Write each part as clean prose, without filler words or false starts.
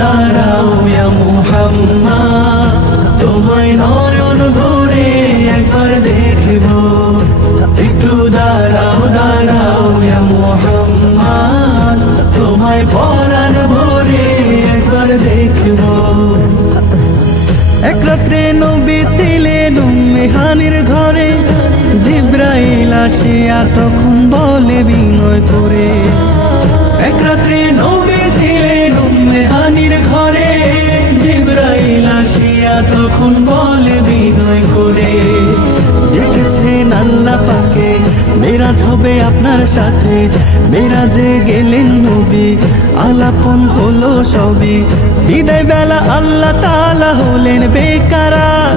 দাঁড়াও ইয়া মুহাম্মদ, তোমায় নয়ন ভরে একবার দেখব। একটু দাঁড়াও দাঁড়াও ইয়া মুহাম্মদ, তোমায় পরাণ ভরে একবার দেখব। এক রাত্রে নবী ছিলেন উম্মে হানির ঘরে, জিবরাইল আসিয়া তখন বলে বিনয় করে। এক রাত্রে নবী ছিলেন উম্মে হানির ঘরে, জিবরাইল আসিয়া তখন বলে বিনয় করে। দেখেছেন আল্লাহ পাকে মেরাজ হবে আপনার সাথে, মেরাজে গেলেন নবী আলাপন হলো সবই। বিদায় বেলা আল্লাহ তাআলা হলেন বেকারার,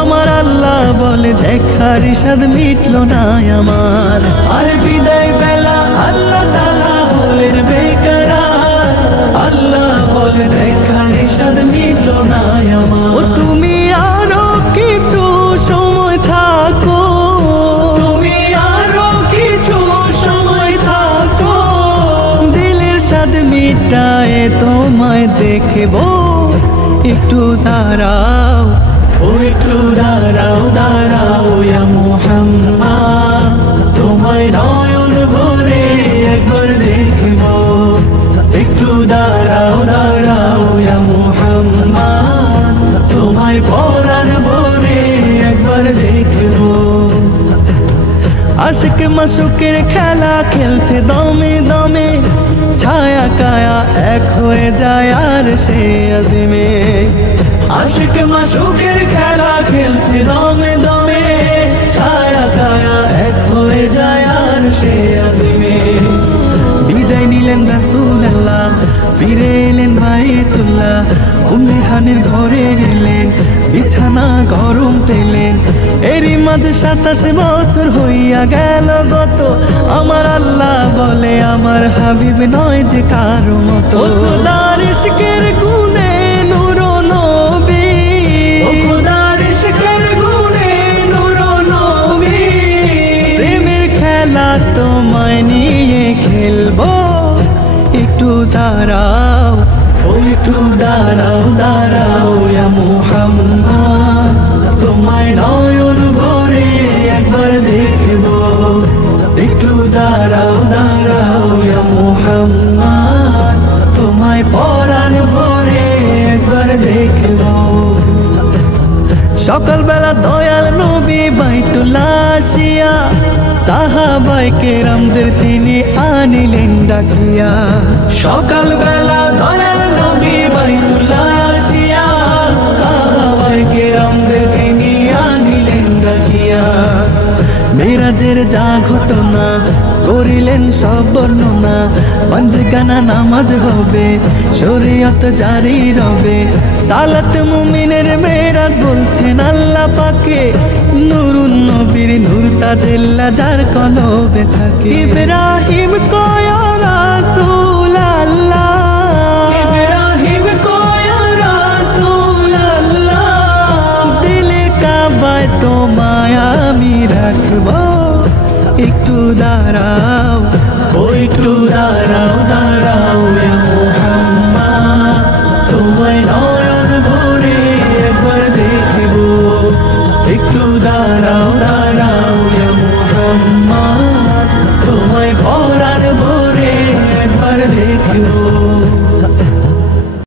আমার আল্লাহ বলে দেখার ইশাদ মিটলো না আমার। আর বিদায় বেলা আল্লাহ তাআলা হলেন বেকারার, আল্লাহ বলে দেখার ইশাদ মিটলো না আমার। ও তুমি আরো কিছু সময় থাকো, তুমি আরো কিছু সময় থাকো, দিলের স্বাদ মিটায়ে তোমায় দেখবো। একটু দাঁড়াও, ও একটু দাঁড়াও দাঁড়াও ইয়া মুহাম্মদ, তোমায় নয়ন ভরে একবার দেখব। একটু দাঁড়াও দাঁড়াও ইয়া মুহাম্মদ, তোমায় পরাণ ভরে একবার দেখব। আশিক মাশুকের খেলা খেলছে দমে দমে, ছায়া কায়া এক হয়ে যায় আর সে আজিমে। আশিক মাশুকের খেলা খেলছে দমে দমে, ছায়া কায়া এক হয়ে যায় আর সে আজিমে। বিদায় নিলেন রাসূলুল্লাহ, ফিরে এলেন বাইতুল্লাহ, উম্মে হানির ঘরে এলেন, বিছানা গরম পেলেন। এরই মাঝে 27 বছর হইয়া গেল গত, আমার আল্লাহ বলে আমার হাবিব নয় যে কারো মতো। খোদার ইশকের গুণে নূর নবী, খোদার ইশকের গুণে নূর নবী, প্রেমের খেলা তোমায় নিয়ে খেলবো। একটু দাঁড়াও, ও একটু দাঁড়াও দাঁড়াও ইয়া মুহাম্মদ, তোমায় নয়ন ভরে একবার দেখব। একটু দাঁড়াও দাঁড়াও ইয়া মুহাম্মদ, তোমায় পরাণ ভরে একবার দেখব। সকালবেলা দয়াল নবী বাইতুল্লাহ আসিয়া, সাহাবায়ে কেরামদের তিনি আনিলেন ডাকিয়া। সকালবেলা দয়াল নবী বাইতুল্লাহ আসিয়া, সাহাবায়ে কেরামদের তিনি আনিলেন ডাকিয়া। মেরাজের যা ঘটনা করিলেন সব বর্ণনা, পাঁচগানা নামাজ হবে, শরীয়ত জারি রবে। সালাত মুমিনের মেরাজ বলছেন আল্লাহ পাকে, নুরুন নবীর নূর তাজেল্লা যার কলবে থাকে। ইব্রাহিম কয়